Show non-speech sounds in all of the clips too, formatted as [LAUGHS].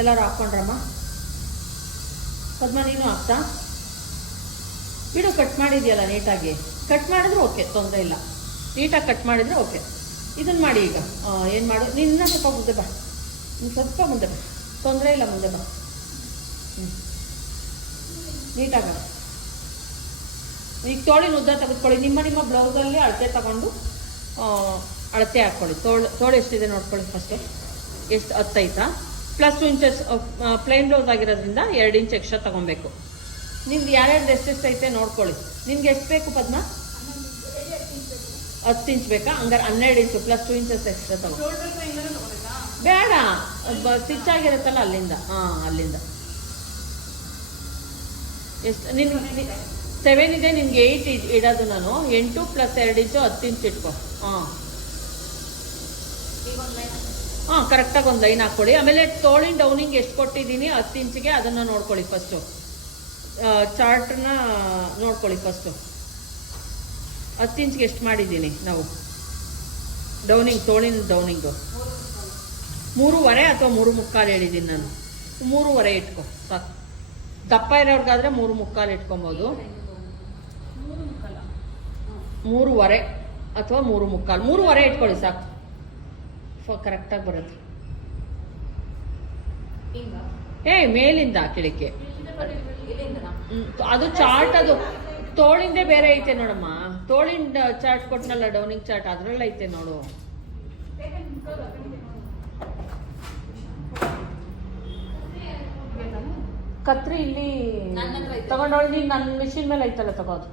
ಎಲ್ಲರೂ ಹಾಕ್ಕೊಂಡ್ರಮ್ಮ ಪದ್ಮ, ನೀನು ಹಾಕ್ತಾ? ಬಿಡು ಕಟ್ ಮಾಡಿದೆಯಲ್ಲ ನೀಟಾಗಿ ಕಟ್ ಮಾಡಿದ್ರೆ ಓಕೆ ತೊಂದರೆ ಇಲ್ಲ. ನೀಟಾಗಿ ಕಟ್ ಮಾಡಿದರೆ ಓಕೆ ಇದನ್ನು ಮಾಡಿ ಈಗ. ಏನು ಮಾಡು? ನೀನು ಇನ್ನೂ ಸ್ವಲ್ಪ ಮುಂದೆ ಬಾ. ನೀನು ಸ್ವಲ್ಪ ಮುಂದೆ ಬಾ. ತೊಂದರೆ ಇಲ್ಲ, ಮುಂದೆ ಬಾ. ಹ್ಞೂ ನೀಟಾಗ ಈಗ ತೋಳಿನ ಉದ್ದ ತೆಗೆದುಕೊಳ್ಳಿ. ನಿಮ್ಮ ನಿಮ್ಮ ಬ್ಲೌಸಲ್ಲಿ ಅಳತೆ ತಗೊಂಡು ಅಳತೆ ಹಾಕ್ಕೊಳ್ಳಿ ತೋಳು ತೋಳು ಎಷ್ಟಿದೆ ನೋಡ್ಕೊಳ್ಳಿ ಫಸ್ಟು ಎಷ್ಟು, ಹತ್ತೈತಾ? Plus two inches plain blouse ಆಗಿರೋದ್ರಿಂದ ಎರಡು ಇಂಚ್ ಎಕ್ಸ್ಟ್ರಾ ತಗೊಬೇಕು. ನಿಮ್ದು ಯಾರ್ಯಾರ್ದು ಎಷ್ಟೆಷ್ಟು ಐತೆ ನೋಡ್ಕೊಳ್ಳಿ. ನಿಮ್ಗೆ ಎಷ್ಟು ಬೇಕು ಪದ್ಮ? ಹತ್ತು ಇಂಚ್ ಬೇಕಾ? ಹಂಗಾರೆ ಹನ್ನೆರಡು inch plus two inches extra ತಗೋ. ಬೇಡ. ಸ್ಟಿಚ್ ಆಗಿರುತ್ತಲ್ಲ ಅಲ್ಲಿಂದ. ಹಾಂ, ಅಲ್ಲಿಂದ. ಎಷ್ಟು ನಿನ್ ಸೆವೆನ್ ಇದೆ, ನಿಮ್ಗೆ ಏಯ್ಟ್ ಇಡೋದು ನಾನು. ಎಂಟು ಪ್ಲಸ್ ಎರಡು ಇಂಚು ಹತ್ತು ಇಂಚು ಇಟ್ಕೊ. ಹಾಂ. ಹಾಂ ಕರೆಕ್ಟಾಗಿ ಒಂದು ಲೈನ್ ಹಾಕ್ಕೊಳ್ಳಿ. ಆಮೇಲೆ ತೋಳಿನ ಡೌನಿಂಗ್ ಎಷ್ಟು ಕೊಟ್ಟಿದ್ದೀನಿ, ಹತ್ತು ಇಂಚಿಗೆ ಅದನ್ನು ನೋಡ್ಕೊಳ್ಳಿ ಫಸ್ಟು ಚಾರ್ಟ್ನ ನೋಡ್ಕೊಳ್ಳಿ ಫಸ್ಟು ಹತ್ತು ಇಂಚಿಗೆ ಎಷ್ಟು ಮಾಡಿದ್ದೀನಿ ನಾವು? ಡೌನಿಂಗ್ ತೋಳಿನ ಡೌನಿಂಗು ಮೂರುವರೆ ಅಥವಾ ಮೂರು ಮುಕ್ಕಾಲು ಹೇಳಿದ್ದೀನಿ ನಾನು. ಮೂರುವರೆ ಇಟ್ಕೊ, ಸಾಕು. ದಪ್ಪ ಇರೋರ್ಗಾದ್ರೆ ಮೂರು ಮುಕ್ಕಾಲು ಇಟ್ಕೊಬೋದು ಮೂರುವರೆ ಅಥವಾ ಮೂರು ಮುಕ್ಕಾಲು ಮೂರುವರೆ ಇಟ್ಕೊಳ್ಳಿ, ಸಾಕು. ಫ ಕರೆಕ್ಟಾಗಿ ಬರುತ್ತೆ. ಏ ಮೇಲಿಂದ ಕೆಳಕ್ಕೆ ಅದು ಚಾರ್ಟ್ ಅದು ತೋಳಿಂದೇ ಬೇರೆ ಐತೆ ನೋಡಮ್ಮ. ತೋಳಿಂದ ಚಾರ್ಟ್ ಕೊಟ್ನಲ್ಲ ಡೌನಿಂಗ್ ಚಾರ್ಟ್ ಅದ್ರಲ್ಲಿ ಐತೆ ನೋಡು. ಕತ್ರಿ ಇಲ್ಲಿ ತಗೊಂಡೋಳಿ ನೀನು ನನ್ನ ಮಿಷಿನ್ ಮೇಲೆ ಐತಲ್ಲ ತಗೋದು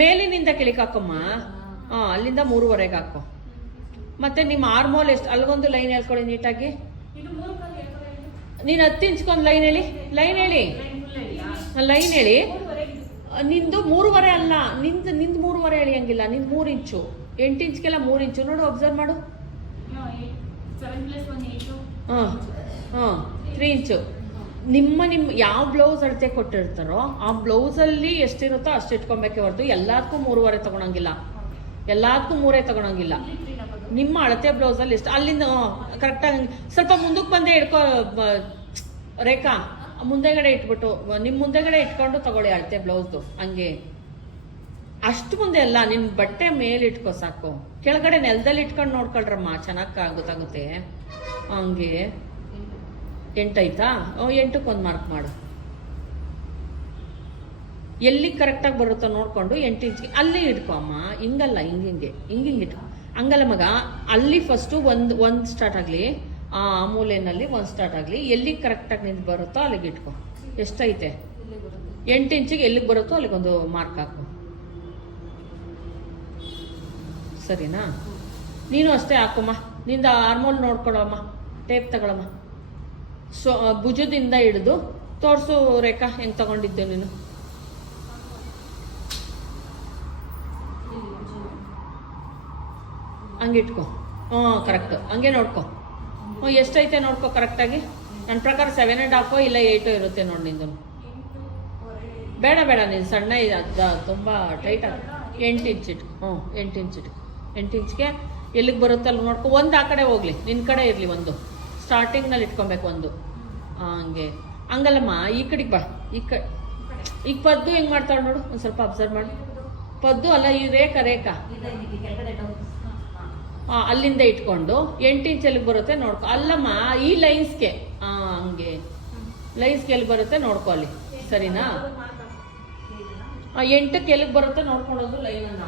ಮೇಲಿನಿಂದ ಕೆಳಕ್ಕೆ ಹಾಕಮ್ಮ. ಹಾ ಅಲ್ಲಿಂದ ಮೂರುವರೆಗೆ ಹಾಕೋ. ಮತ್ತೆ ನಿಮ್ಮ ಆರ್ಮೋಲ್ ಎಷ್ಟು ಅಲ್ಲಿಗೊಂದು ಲೈನ್ ಹೇಳ್ಕೊಳ್ಳಿ ನೀಟಾಗಿ. ನೀನು ಹತ್ತು ಇಂಚ್ಕೊಂದು ಲೈನ್ ಹೇಳಿ. ಲೈನ್ ಹೇಳಿ. ಲೈನ್ ಹೇಳಿ ನಿಂದು ಮೂರುವರೆ ಅಲ್ಲ ನಿಂದು ನಿಂದು ಮೂರುವರೆ ಹೇಳಿ ಹಂಗಿಲ್ಲ ನಿಂದು ಮೂರು ಇಂಚು ಎಂಟು ಇಂಚ್ಗೆಲ್ಲ ಮೂರು ಇಂಚು ನೋಡು ಅಬ್ಸರ್ವ್ ಮಾಡು. ಹಾಂ ಹಾಂ ತ್ರೀ ಇಂಚು ನಿಮ್ಮ ನಿಮ್ಮ ಯಾವ ಬ್ಲೌಸ್ ಅಳತೆ ಕೊಟ್ಟಿರ್ತಾರೋ ಆ ಬ್ಲೌಸಲ್ಲಿ ಎಷ್ಟಿರುತ್ತೋ ಅಷ್ಟು ಇಟ್ಕೊಬೇಕೆ ಹೊರತು ಎಲ್ಲದಕ್ಕೂ ಮೂರುವರೆ ತಗೊಳಂಗಿಲ್ಲ. ಎಲ್ಲದಕ್ಕೂ ಮೂರೇ ತಗೊಳಂಗಿಲ್ಲ. ನಿಮ್ಮ ಅಳತೆ ಬ್ಲೌಸಲ್ಲಿ ಎಷ್ಟು ಅಲ್ಲಿಂದ ಕರೆಕ್ಟಾಗಿ ಸ್ವಲ್ಪ ಮುಂದಕ್ಕೆ ಬಂದೇ ಇಟ್ಕೋ ರೇಖಾ, ಮುಂದೆಗಡೆ ಇಟ್ಬಿಟ್ಟು ನಿಮ್ಮ ಮುಂದೆಗಡೆ ಇಟ್ಕೊಂಡು ತಗೊಳ್ಳಿ ಅಳತೆ ಬ್ಲೌಸ್ದು ಹಂಗೆ. ಅಷ್ಟು ಮುಂದೆ ಅಲ್ಲ ನಿಮ್ಮ ಬಟ್ಟೆ ಮೇಲೆ ಇಟ್ಕೋ ಸಾಕು. ಕೆಳಗಡೆ ನೆಲದಲ್ಲಿ ಇಟ್ಕೊಂಡು ನೋಡ್ಕೊಳ್ರಮ್ಮ, ಚೆನ್ನಾಗಿ ಗೊತ್ತಾಗುತ್ತೆ. ಹಂಗೆ. ಎಂಟಾಯ್ತಾ ಓ ಎಂಟಕ್ಕೆ ಒಂದು ಮಾರ್ಕ್ ಮಾಡು. ಎಲ್ಲಿ ಕರೆಕ್ಟಾಗಿ ಬರುತ್ತೋ ನೋಡಿಕೊಂಡು ಎಂಟು ಇಂಚ್ಗೆ ಅಲ್ಲಿ ಇಟ್ಕೊ ಅಮ್ಮ. ಹಿಂಗಲ್ಲ, ಹಿಂಗೆ ಹಿಂಗೆ ಹಿಂಗೆ ಹಿಂಗೆ ಇಟ್ಕೊ. ಹಂಗಲ್ಲ ಮಗ, ಅಲ್ಲಿ ಫಸ್ಟು ಒಂದು ಒಂದು ಸ್ಟಾರ್ಟ್ ಆಗಲಿ, ಆ ಮೂಲೆಯಲ್ಲಿ ಒಂದು ಸ್ಟಾರ್ಟ್ ಆಗಲಿ, ಎಲ್ಲಿ ಕರೆಕ್ಟಾಗಿ ನಿಂತು ಬರುತ್ತೋ ಅಲ್ಲಿಗೆ ಇಟ್ಕೊ. ಎಷ್ಟೈತೆ? ಎಂಟು ಇಂಚಿಗೆ ಎಲ್ಲಿಗೆ ಬರುತ್ತೋ ಅಲ್ಲಿಗೊಂದು ಮಾರ್ಕ್ ಹಾಕು. ಸರಿನಾ? ನೀನು ಅಷ್ಟೇ ಹಾಕಮ್ಮ. ನಿಂದ ಆರ್ಮೋಲ್ ನೋಡ್ಕೊಳಮ್ಮ ಟೇಪ್ ತಗೊಳಮ್ಮ. ಸೊ ಭುಜದಿಂದ ಹಿಡಿದು ತೋರಿಸು ರೇಖಾ, ಹೆಂಗೆ ತಗೊಂಡಿದ್ದೆ ನೀನು? ಹಂಗೆ ಇಟ್ಕೊ. ಹ್ಞೂ ಕರೆಕ್ಟು ಹಂಗೆ ನೋಡ್ಕೊ. ಹ್ಞೂ, ಎಷ್ಟೈತೆ ನೋಡ್ಕೊ ಕರೆಕ್ಟಾಗಿ ನನ್ನ ಪ್ರಕಾರ ಸೆವೆನ್ ಆ್ಯಂಡ್ ಹಾಫೋ ಇಲ್ಲ ಏಯ್ಟೋ ಇರುತ್ತೆ ನೋಡಿ ನಿಂದು ಬೇಡ ಬೇಡ, ನೀನು ಸಣ್ಣ ಇದೆ ತುಂಬ ಟೈಟ್ ಆಗುತ್ತೆ ಎಂಟು ಇಂಚ್ ಇಟ್ಕೊ. ಹ್ಞೂ, ಎಂಟು ಇಂಚ್ ಇಟ್ಕೊ. ಎಂಟು ಇಂಚ್ಗೆ ಎಲ್ಲಿಗೆ ಬರುತ್ತೆ ಅಲ್ಲಿ ನೋಡ್ಕೊ. ಒಂದು ಆ ಕಡೆ ಹೋಗ್ಲಿ. ನಿನ್ನ ಕಡೆ ಇರಲಿ ಒಂದು. ಸ್ಟಾರ್ಟಿಂಗ್ನಲ್ಲಿ ಇಟ್ಕೊಬೇಕು ಒಂದು. ಹಂಗೆ. ಹಂಗಲ್ಲಮ್ಮ, ಈ ಕಡೆಗೆ ಬಾ. ಈ ಕ ಈಗ ಪದ್ದು ಹೆಂಗೆ ಮಾಡ್ತಾಳೆ ನೋಡು. ಒಂದು ಸ್ವಲ್ಪ ಅಬ್ಸರ್ವ್ ಮಾಡು. ಪದ್ದು ಅಲ್ಲ, ಈ ರೇಖಾ ರೇಖಾ. ಅಲ್ಲಿಂದ ಇಟ್ಕೊಂಡು ಎಂಟು ಎಲ್ಲಿಗೆ ಬರುತ್ತೆ ನೋಡ್ಕೊ. ಅಲ್ಲಮ್ಮ, ಈ ಲೈನ್ಸ್ಗೆ. ಆ, ಹಂಗೆ. ಲೈನ್ಸ್ಗೆ ಎಲ್ಲಿ ಬರುತ್ತೆ ನೋಡ್ಕೊ ಅಲ್ಲಿ. ಸರಿನಾ? ಎಂಟಕ್ಕೆ ಎಲ್ಲಿಗೆ ಬರುತ್ತೆ ನೋಡ್ಕೊಳ್ಳೋದು ಲೈನನ್ನ.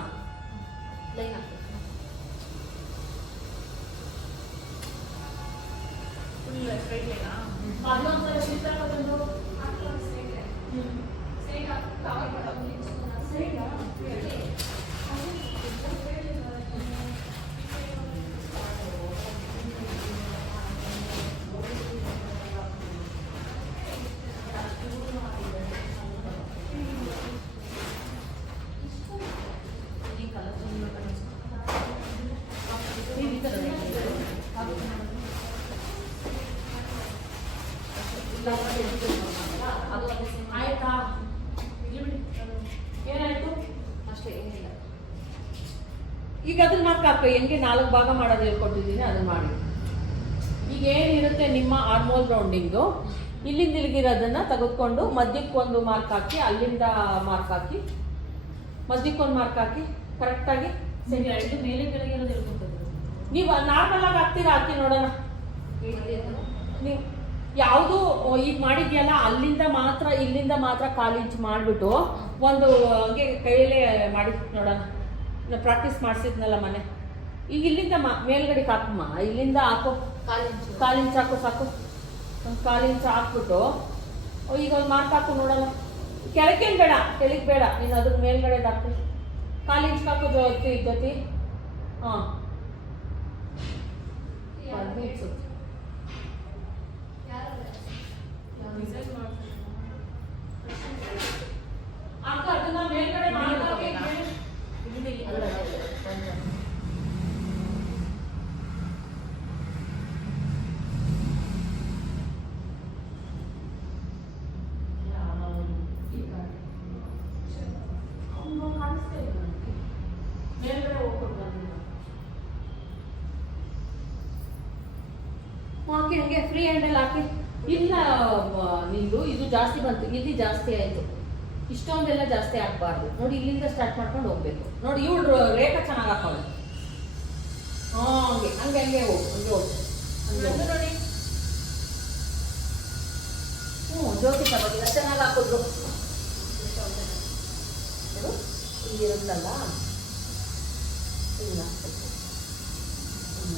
ಆಯ್ತಾ ಏನಾಯ್ತು ಅಷ್ಟೇ ಈಗ ಅದನ್ನ ಹಾಕಿ ಹೆಂಗೆ ನಾಲ್ಕು ಭಾಗ ಮಾಡೋದು ಹೇಳ್ಕೊಟ್ಟಿದ್ದೀನಿ ಅದನ್ನ ಮಾಡಿ. ಈಗ ಏನಿರುತ್ತೆ ನಿಮ್ಮ ಆರ್ಮೋಲ್ ರೌಂಡಿಂಗು ಇಲ್ಲಿಂದ ಇಲ್ಲಿಗಿರೋದನ್ನ ತೆಗೆದುಕೊಂಡು ಮಧ್ಯಕ್ಕೆ ಒಂದು ಮಾರ್ಕ್ ಹಾಕಿ ಅಲ್ಲಿಂದ ಮಾರ್ಕ್ ಹಾಕಿ. ಮಧ್ಯಕ್ಕೆ ಒಂದು ಮಾರ್ಕ್ ಹಾಕಿ ಕರೆಕ್ಟಾಗಿ ಮೇಲೆ ಕೆಳಗೆ ನೀವು ನಾರ್ಮಲ್ ಆಗಿ ಹಾಕ್ತೀರಾ ಹಾಕಿ ನೋಡೋಣ. ನೀವು ಯಾವುದು ಈಗ ಮಾಡಿದ್ಯಲ್ಲ ಅಲ್ಲಿಂದ ಮಾತ್ರ ಇಲ್ಲಿಂದ ಮಾತ್ರ ಕಾಲೇಜ್ ಇಂಚ್ ಮಾಡಿಬಿಟ್ಟು ಒಂದು ಹಂಗೆ ಕೈಯಲ್ಲೇ ಮಾಡಿ ನೋಡೋಣ. ಪ್ರಾಕ್ಟೀಸ್ ಮಾಡಿಸಿದ್ನಲ್ಲ ಮನೆ. ಈಗ ಇಲ್ಲಿಂದ ಮಾ ಮೇಲ್ಗಡೆಗೆ ಹಾಕಮ್ಮ ಇಲ್ಲಿಂದ ಹಾಕು. ಕಾಲು ಇಂಚು ಕಾಲು ಇಂಚ್ ಹಾಕು ಸಾಕು. ಒಂದು ಕಾಲಿಂಚ್ ಇಂಚ್ ಹಾಕ್ಬಿಟ್ಟು ಈಗ ಒಂದು ಮಾರ್ಕ್ ಹಾಕು ನೋಡೋಣ. ಕೆಳಗೇನು ಬೇಡ ಕೆಳಗೆ ಬೇಡ ನೀನು ಅದ್ರ ಮೇಲ್ಗಡೆ ಹಾಕು ಕಾಲಿಂಚ್ ಇಂಚ್ ಹಾಕು ಜೊತೆ ಜೊತೆ ಹಾಂ. ಹದಿನೈದು ಸುತ್ತು ಡಿಸೈನ್ ಮಾಡ್ತಾರೆ ಅಕ್ಕ ಅದನ್ನ ಮೇಲ್ಗಡೆ ಮಾಡ್ದಾಗ ಇಲ್ಲಿ ಅಲ್ಲ, ಅವ್ನು ಕಾಣಿಸ್ತಾ ಇಲ್ಲ ನನಗೆ. ಮೇಲ್ಗಡೆ ಹೋಗ್ಬಿಟ್ಟು ಬಂದಿಲ್ಲ. ಹಾಕಿ ಹಂಗೆ ಫ್ರೀ ಹ್ಯಾಂಡಲ್ಲಿ ಹಾಕಿ ಇಲ್ಲ ನಿಂದು ಇದು ಜಾಸ್ತಿ ಬಂತು. ಇಲ್ಲಿ ಜಾಸ್ತಿ ಆಯಿತು. ಇಷ್ಟೊಂದೆಲ್ಲ ಜಾಸ್ತಿ ಆಗಬಾರ್ದು. ನೋಡಿ ಇಲ್ಲಿಂದ ಸ್ಟಾರ್ಟ್ ಮಾಡ್ಕೊಂಡು ಹೋಗ್ಬೇಕು. ನೋಡಿ ಇವಳು ರೇಟ ಚೆನ್ನಾಗಿ ಹಾಕೋಳು. ಹಾ ಹಂಗೆ ಹಂಗೆ ಹಂಗೆ ಹೋಗು ಹಂಗೆ ಹೋಗು. ಹಂಗೆ ನೋಡಿ. ಹ್ಞೂ ಜ್ಯೋತಿ ಪರವಾಗಿಲ್ಲ ಚೆನ್ನಾಗಿ ಹಾಕಿದ್ರು. ಇಲ್ಲಿ ಇರುತ್ತಲ್ಲ? ಇಲ್ಲ.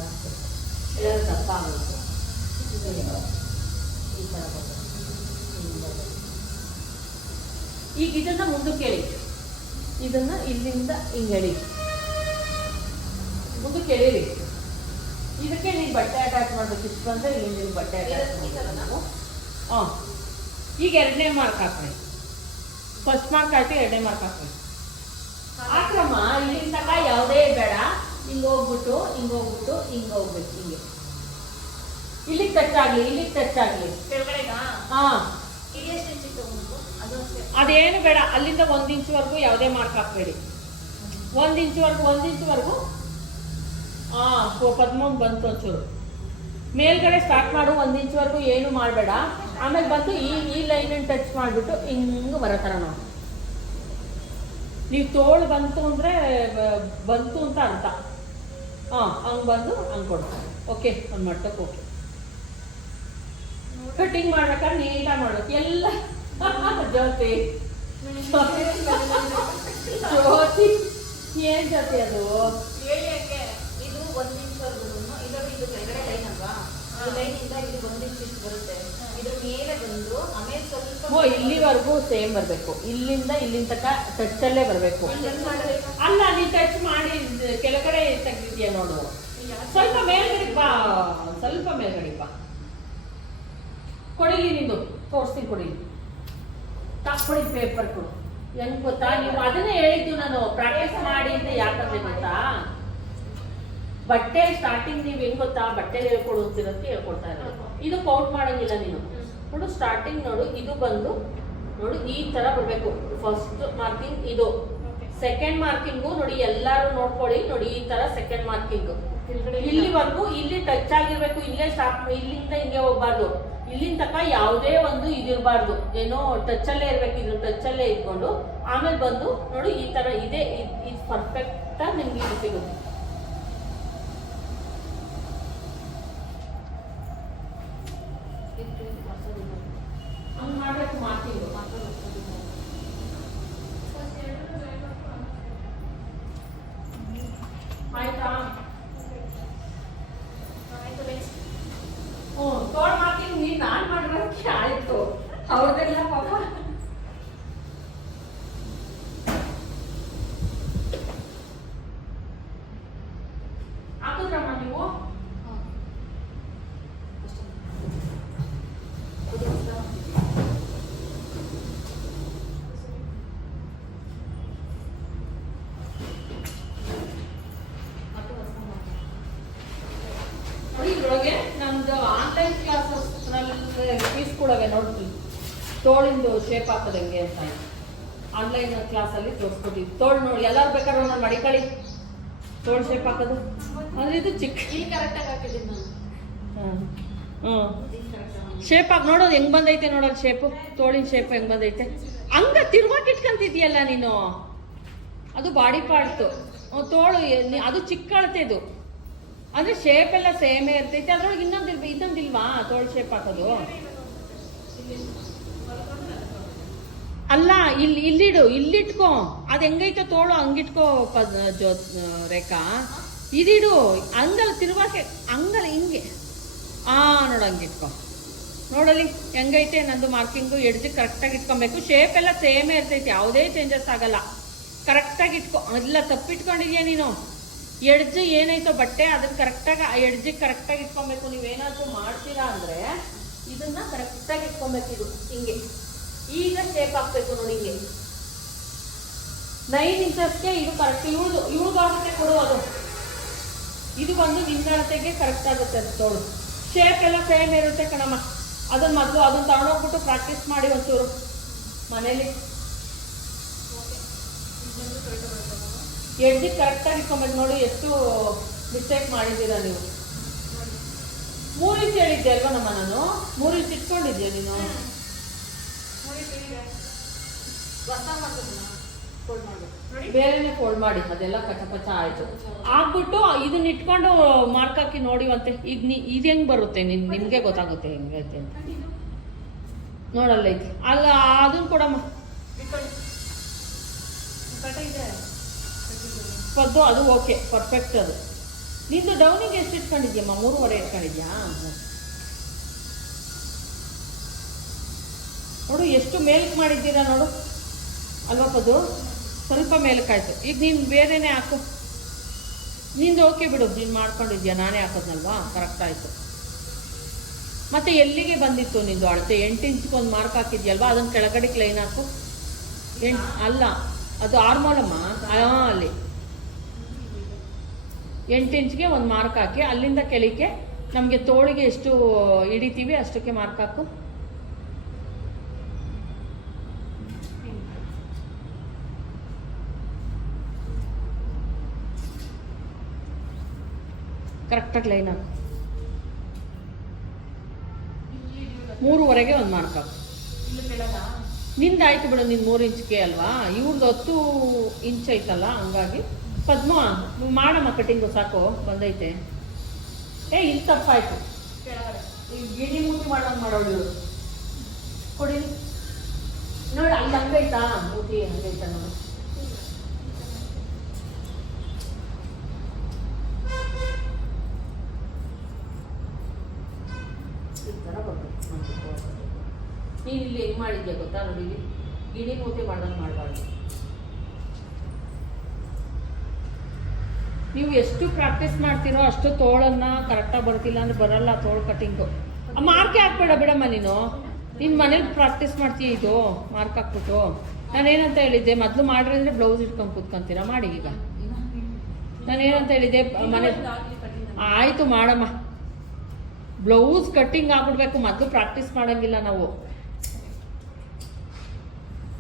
ಹಾಕ್ಬೇಕು ಎಲ್ಲರೂ ದಪ್ಪ ಈ ಥರ ಬರುತ್ತೆ ಈಗ ಇದನ್ನ ಮುಂದಕ್ಕೆ ಎಳಿ ಇದನ್ನ ಇಲ್ಲಿಂದ ಹಿಂಗೆ ಎಳಿ ಮುಂದಕ್ಕೆ ಎಳೀರಿ ಇದಕ್ಕೆ ನೀವು ಬಟ್ಟೆ ಅಟ್ಯಾಚ್ ಮಾಡ್ಬೇಕು. ಇಷ್ಟು ಬಂದ್ರೆ ಇಲ್ಲಿಂದ ನೀವು ಬಟ್ಟೆ ಅಟ್ಯಾಚ್? ಹಾಂ. ಈಗ ಎರಡನೇ ಮಾರ್ಕ್ ಹಾಕ್ರಿ. ಫಸ್ಟ್ ಮಾರ್ಕ್ ಹಾಕಿ ಎರಡನೇ ಮಾರ್ಕ್ ಹಾಕ್ರಿ. ಆಕ್ರಮ ಇಲ್ಲಿಂದ ಸಲ ಯಾವುದೇ ಬೇಡ. ಹಿಂಗೆ ಹೋಗ್ಬಿಟ್ಟು ಹಿಂಗೆ ಹೋಗ್ಬಿಟ್ಟು ಹಿಂಗೆ ಹೋಗ್ಬೇಕು. ಹಿಂಗೆ. ಇಲ್ಲಿಗೆ ಟಚ್ ಆಗಲಿ ಇಲ್ಲಿಗೆ ಟಚ್ ಆಗಲಿ ಹಾಂ. ಇಲ್ಲಿ ಅದೇನು ಬೇಡ ಅಲ್ಲಿಂದ ಒಂದು ಇಂಚ್ವರೆಗೂ ಯಾವುದೇ ಮಾರ್ಕ್ ಹಾಕಬೇಡಿ. ಒಂದು ಇಂಚ್ವರೆಗೂ ಒಂದು ಇಂಚ್ವರೆಗೂ ಹಾಂ ಪದ್ಮೂನ್ ಬಂತು ಒಂಚೂರು. ಮೇಲ್ಗಡೆ ಸ್ಟಾರ್ಟ್ ಮಾಡು ಒಂದು ಇಂಚ್ವರೆಗೂ ಏನು ಮಾಡಬೇಡ. ಆಮೇಲೆ ಬಂದು ಈ ಈ ಲೈನನ್ನು ಟಚ್ ಮಾಡಿಬಿಟ್ಟು ಹಿಂಗೆ ಬರೋ ಥರ ನೋಡಿ. ನೀವು ತೋಳು ಬಂತು ಅಂದರೆ ಬಂತು ಅಂತ ಅಂತ ಹಾಂ ಹಂಗೆ ಬಂದು ಹಂಗೆ ಕೊಡ್ತಾರೆ. ಓಕೆ ಒಂದು ಮಟ್ಟಕ್ಕೆ ಓಕೆ ಕಟಿಂಗ್ ಮಾಡ್ಬೇಕಾದ್ರೆ ನೀಟಾಗಿ ಮಾಡ್ಬೇಕು. ಎಲ್ಲ [LAUGHS] ಜ್ಯೋತಿ ಜ್ಯೋತಿ ಏನ್ ಜ್ಯೋತಿ ಅದು? ಇದು ಒಂದ್ ಇಂಚ್ ವರ್ಗು ಇದರಲ್ಲಿ ಇದು ಕೆಳಗಡೆ ಲೈನ್ ಅಲ್ವಾ? ಈ ಲೈನ್ ಇಂದ ಇದು ಒಂದ್ ಇಂಚ್ ಇಷ್ಟು ಬರುತ್ತೆ. ಇದ್ರ ಮೇಲೆ ಬಂದು ಆಮೇಲೆ ಸ್ವಲ್ಪ ಓ ಇಲ್ಲಿವರೆಗೂ ಸೇಮ್ ಬರಬೇಕು. ಇಲ್ಲಿಂದ ಇಲ್ಲಿಂದ ತನಕ ಟಚ್ಚಲ್ಲೇ ಬರಬೇಕು. ಹೆಂಗ್ ಅಲ್ಲ ನೀ ಟಚ್ ಮಾಡಿ ಕೆಳಗಡೆ ತೆಗ್ದಿದ್ಯಾ ನೋಡು. ಸ್ವಲ್ಪ ಮೇಲ್ಗಡೆ ಬಾ. ಸ್ವಲ್ಪ ಮೇಲ್ಗಡೆ ಬಾ. ಕೊಡಿಲಿ ನಿಂದು ತೋರಿಸ್ತೀನಿ ಕೊಡಿಲಿ ತಕ್ಕೊಡಿ ಪೇಪರ್ ಕೊಡು. ಹೆಂಗ್ ಗೊತ್ತಾ? ನೀವು ಅದನ್ನೇ ಹೇಳಿದ್ದು ನಾನು ಪ್ರಾಕ್ಟೀಸ್ ಮಾಡಿ ಅಂತ ಯಾಕಂದ್ರೆ ಗೊತ್ತಾ? ಬಟ್ಟೆ ಸ್ಟಾರ್ಟಿಂಗ್ ನೀವು ಹೆಂಗ್ ಗೊತ್ತಾ? ಬಟ್ಟೆ ಹೇಳ್ಕೊಡು ಅಂತಿರೋದಕ್ಕೆ ಹೇಳ್ಕೊಡ್ತಾ ಇರೋದು. ಇದು ಕೌಂಟ್ ಮಾಡಂಗಿಲ್ಲ ನೀನು. ನೋಡು ಸ್ಟಾರ್ಟಿಂಗ್ ನೋಡು ಇದು ಬಂದು ನೋಡು ಈ ತರ ಬರ್ಬೇಕು. ಫಸ್ಟ್ ಮಾರ್ಕಿಂಗ್ ಇದು. ಸೆಕೆಂಡ್ ಮಾರ್ಕಿಂಗು ನೋಡಿ ಎಲ್ಲಾರು ನೋಡ್ಕೊಳ್ಳಿ. ನೋಡಿ ಈ ತರ ಸೆಕೆಂಡ್ ಮಾರ್ಕಿಂಗ್. ಇಲ್ಲಿವರೆಗೂ ಇಲ್ಲಿ ಟಚ್ ಆಗಿರ್ಬೇಕು ಇಲ್ಲೇ ಸ್ಟಾಪ್ ಇಲ್ಲಿಂದ ಹಿಂಗೆ ಹೋಗ್ಬಾರ್ದು. ಇಲ್ಲಿಂದ ತನಕ ಯಾವುದೇ ಒಂದು ಇದಿರಬಾರ್ದು. ಏನೋ ಟಚ್ ಅಲ್ಲೇ ಇರ್ಬೇಕು ಇದ್ರ ಟಚ್ ಅಲ್ಲೇ ಇಟ್ಕೊಂಡು ಆಮೇಲೆ ಬಂದು ನೋಡಿ ಈ ತರ ಇದೆ, ಇದು ಪರ್ಫೆಕ್ಟ್ ನಿಮ್ಗೆ ಇದು ಸಿಗುತ್ತೆ ಹಂಗ್ ಮಾಡ್ಬೇಕು ಮಾರ್ಕಿಂಗ್ ಆಯ್ತಾ ಆಯ್ತು next. ಹ್ಞೂ ತೋಡ್ ಮಾರ್ಕಿಂಗ್ ನೀನ್ ನಾನ್ ಮಾಡಿರೋದಕ್ಕೆ ಆಯ್ತು ಅವ್ರದೆಲ್ಲ ಪಾಪ ಹಾಕಿದ್ರಮ್ಮ ನೀವು ನೋಡಿ ಇದ್ರೊಳಗೆ ನಮ್ದು ಆನ್ಲೈನ್ ಕ್ಲಾಸಸ್ನಲ್ಲಿ ಫೀಸ್ ಕೊಡವೆ ನೋಡ್ತೀವಿ ಶೇಪ್ ಹಾಕೋದಂಗೆ ಅಂತ ಆನ್ಲೈನ್ ಕ್ಲಾಸಲ್ಲಿ ತೋರಿಸ್ಕೊಟ್ಟಿದ್ವಿ ತೋಳು ನೋಡಿ ಎಲ್ಲರೂ ಬೇಕಾದ್ರೆ ಒಂದೊಂದು ಮಡಿಕಳಿ ತೋಳು ಶೇಪ್ ಹಾಕೋದು ಅಂದ್ರೆ ಇದು ಚಿಕ್ಕ ಕರೆಕ್ಟಾಗಿ ಹಾಕಿದ್ದೀನಿ ನಾನು. ಹಾಂ. ಹ್ಞೂ. ಶೇಪ್ ಆಗಿ ನೋಡೋದು ಹೆಂಗ್ ಬಂದೈತೆ ನೋಡೋದು ಶೇಪು ತೋಳಿನ ಶೇಪ್ ಹೆಂಗ್ ಬಂದೈತೆ. ಹಂಗ ತಿರ್ವಾಕ್ ಇಟ್ಕೊಂತಿದ್ಯಲ್ಲ ನೀನು? ಅದು ಬಾಡಿ ಪಾರ್ಟ್ಸು ತೋಳು ಅದು ಚಿಕ್ಕ ಅಳತೆ ಇದು. ಅಂದ್ರೆ ಶೇಪ್ ಎಲ್ಲ ಸೇಮೇ ಇರ್ತೈತೆ. ಅದ್ರೊಳಗೆ ಇನ್ನೊಂದು ಇನ್ನೊಂದಿಲ್ವಾ ತೋಳು ಶೇಪ್ ಹಾಕೋದು? ಅಲ್ಲ ಇಲ್ಲಿ ಇಲ್ಲಿಡು, ಇಲ್ಲಿಟ್ಕೋ. ಅದು ಹೆಂಗೈತೋ ತೋಳು, ಹಂಗಿಟ್ಕೋ ಜೋ ರೇಖಾ. ಇದಿಡು ಹಂಗಲ್ಲ ತಿರುವಾಕೆ ಹಂಗಲ್ಲ ಹಿಂಗೆ. ಆ, ನೋಡು, ಹಂಗಿಟ್ಕೋ. ನೋಡಲಿ, ಹೆಂಗೈತೆ ನಂದು ಮಾರ್ಕಿಂಗು ಎಡ್ಜ್ ಕರೆಕ್ಟಾಗಿ ಇಟ್ಕೊಬೇಕು. ಶೇಪ್ ಎಲ್ಲ ಸೇಮೇ ಇರ್ತೈತಿ, ಯಾವುದೇ ಚೇಂಜಸ್ ಆಗಲ್ಲ. ಕರೆಕ್ಟಾಗಿ ಇಟ್ಕೊ. ಇಲ್ಲ ತಪ್ಪಿಟ್ಕೊಂಡಿದ್ಯಾ ನೀನು? ಎಡ್ಜ್ ಏನೈತೋ ಬಟ್ಟೆ ಅದನ್ನ ಕರೆಕ್ಟಾಗಿ ಆ ಎಡ್ಜಿಗೆ ಕರೆಕ್ಟಾಗಿ ಇಟ್ಕೊಬೇಕು. ನೀವೇನಾದ್ರೂ ಮಾಡ್ತೀರಾ ಅಂದರೆ, ಇದನ್ನ ಕರೆಕ್ಟಾಗಿ ಇಟ್ಕೊಬೇಕು ಇದು, ಹಿಂಗೆ. ಈಗ ಶೇಪ್ ಹಾಕ್ಬೇಕು ನೋಡಿ ಹಿಂಗೆ. ನೈನ್ ಇಂಚಸ್ಗೆ ಇದು ಕರೆಕ್ಟ್ ಇವಳು ಕೊಡು ಅದು. ಇದು ಬಂದು ನಿನ್ನ ಅಳತೆಗೆ ಕರೆಕ್ಟ್ ಆಗುತ್ತೆ ತೋಳು ಶೇಪ್ ಎಲ್ಲ ಸೇಮ್ ಇರುತ್ತೆ ಕಣಮ್ಮ. ಅದನ್ನ ಮೊದಲು ಅದನ್ನ ತಗೊಂಡೋಗ್ಬಿಟ್ಟು ಪ್ರಾಕ್ಟೀಸ್ ಮಾಡಿ ಒಂಚೂರು. ಮನೇಲಿ. ಎಡ್ಜಿಗೆ ಕರೆಕ್ಟಾಗಿ ಇಟ್ಕೊಂಬಂದು ನೋಡಿ ಎಷ್ಟು ಮಿಸ್ಟೇಕ್ ಮಾಡಿದ್ದೀರಾ ನೀವು. ಮೂರು ಇಂಚ್ ಹೇಳಿದ್ದೆ ಅಲ್ವಾ ನಮ್ಮ ನಾನು? ಮೂರು ಇಂಚ್ ಇಟ್ಕೊಂಡಿದ್ದೆ ನೀನು ಹೊಸ ಮಾಡ್ಬೇಕು ಫೋಲ್ಡ್ ಮಾಡ್ಬೇಕು ಬೇರೆನೆ ಫೋಲ್ಡ್ ಮಾಡಿ, ಅದೆಲ್ಲ ಕಚ ಕಚ ಆಯ್ತು. ಹಾಕ್ಬಿಟ್ಟು ಇದನ್ನ ಇಟ್ಕೊಂಡು ಮಾರ್ಕ್ ಹಾಕಿ ನೋಡಿವಂತೆ. ಈಗ ನೀ ಇದು ಹೆಂಗ್ ಬರುತ್ತೆ ನಿನ್ ನಿಮ್ಗೆ ಗೊತ್ತಾಗುತ್ತೆ ಹೆಂಗೈತೆ ಅಂತ. ನೋಡಲ್ಲೈತಿ ಅಲ್ಲ, ಅದನ್ನ ಕೊಡಮ್ಮ. ಅದು ಓಕೆ ಪರ್ಫೆಕ್ಟ್ ಅದು. ನಿಂದು ಡೌನಿಗೆ ಎಷ್ಟು ಇಟ್ಕೊಂಡಿದ್ಯಮ್ಮ? ಮೂರುವರೆ ಇಟ್ಕೊಂಡಿದ್ಯಾ? ನೋಡು, ಎಷ್ಟು ಮೇಲಕ್ಕೆ ಮಾಡಿದ್ದೀರಾ ನೋಡು. ಅಲ್ವಾ ಅದು ಸ್ವಲ್ಪ ಮೇಲಕ್ಕಾಯ್ತು. ಈಗ ನೀನು ಬೇರೆನೇ ಹಾಕು. ನಿಂದು ಓಕೆ ಬಿಡು. ನೀನು ಮಾಡ್ಕೊಂಡಿದ್ಯಾ? ನಾನೇ ಹಾಕೋದ್ನಲ್ವಾ? ಕರೆಕ್ಟ್ ಆಯಿತು. ಮತ್ತೆ ಎಲ್ಲಿಗೆ ಬಂದಿತ್ತು ನಿಂದು ಅಳತೆ? ಎಂಟು ಇಂಚ್ಗೆ ಒಂದು ಮಾರ್ಕ್ ಹಾಕಿದ್ಯಲ್ವಾ? ಅದನ್ನು ಕೆಳಗಡೆ ಕ್ಲೈನ್ ಹಾಕು. ಎಂಟು ಅಲ್ಲ, ಅದು ಆರ್ಮೋಲಮ್ಮ ಹಾಂ ಅಲ್ಲಿ. ಎಂಟು ಇಂಚ್ಗೆ ಒಂದು ಮಾರ್ಕ್ ಹಾಕಿ. ಅಲ್ಲಿಂದ ಕೆಳಕ್ಕೆ ನಮಗೆ ತೋಳಿಗೆ ಎಷ್ಟು ಹಿಡಿತೀವಿ ಅಷ್ಟಕ್ಕೆ ಮಾರ್ಕ್ ಹಾಕು. ಕರೆಕ್ಟಾಗಿ ಲೈನ್ ಹಾಕು. ಮೂರುವರೆಗೆ ಒಂದು ಮಾಡ್ಕೊ. ನಿಂದ ಆಯ್ತು ಬಿಡು, ನಿನ್ ಮೂರು ಇಂಚ್ಗೆ ಅಲ್ವಾ? ಇವ್ರದ್ದು ಹತ್ತು ಇಂಚ್ ಐತಲ್ಲ, ಹಂಗಾಗಿ. ಪದ್ಮ, ನೀವು ಮಾಡಮ್ಮ ಕಟಿಂಗು, ಸಾಕು, ಬಂದೈತೆ. ಏ ಇಲ್ಲಿ ತಪ್ಪಾಯ್ತು ಗಿಣಿ ಮುಟ್ಟಿ ಮಾಡೋ ಮಾಡೋಳು ಕೊಡಿ. ನೋಡಿ, ಅಲ್ಲಿ ಹಂಗೈತಾ? ಮೂತಿ ಹಂಗೈತಾ ನೋಡಿ. ನೀನು ಇಲ್ಲಿ ಹೆಂಗೆ ಮಾಡಿದ್ಯಾ ಗೊತ್ತಾ ನೋಡಿ ಇಲ್ಲಿ ಗಿಣಿ ಮೂತೆ ಮಾಡ್ದಂಗೆ ಮಾಡಬಾರ್ದು. ನೀವು ಎಷ್ಟು ಪ್ರಾಕ್ಟೀಸ್ ಮಾಡ್ತೀರೋ ಅಷ್ಟು ತೋಳನ್ನ ಕರೆಕ್ಟಾಗಿ ಬರ್ತಿಲ್ಲ ಅಂದ್ರೆ ಬರಲ್ಲ ತೋಳು ಕಟಿಂಗು ಮಾರ್ಕೆ ಹಾಕ್ಬೇಡ ಬಿಡಮ್ಮ ನೀನು? ನಿನ್ನ ಮನೇಲಿ ಪ್ರಾಕ್ಟೀಸ್ ಮಾಡ್ತೀಯ ಇದು? ಮಾರ್ಕ್ ಹಾಕ್ಬಿಟ್ಟು. ನಾನೇನಂತ ಹೇಳಿದ್ದೆ ಮೊದಲು ಮಾಡ್ರಿ ಅಂದರೆ ಬ್ಲೌಸ್ ಇಟ್ಕೊಂಡು ಕೂತ್ಕೊಂತೀರಾ? ಮಾಡಿ ಈಗ. ನಾನೇನಂತ ಹೇಳಿದ್ದೆ ಮನೆ ಆಯಿತು ಮಾಡಮ್ಮ. ಬ್ಲೌಸ್ ಕಟ್ಟಿಂಗ್ ಆಗ್ಬಿಡ್ಬೇಕು. ಮೊದಲು ಪ್ರಾಕ್ಟೀಸ್ ಮಾಡಂಗಿಲ್ಲ ನಾವು.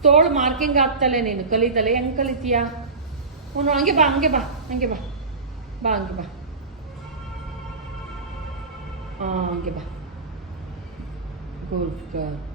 ತೋಳು ಮಾರ್ಕಿಂಗ್ ಆಗ್ತಲೆ ನೀನು, ಕಲಿತಲೆ, ಹೆಂಗೆ ಕಲಿತೀಯಾ? ಅವನು ಹಂಗೆ ಬಾ ಹಂಗೆ ಬಾ ಹಂಗೆ ಬಾ ಬಾ, ಹಂಗೆ ಬಾ. ಹಾಂ ಹಂಗೆ ಬಾ. ಗುಡ್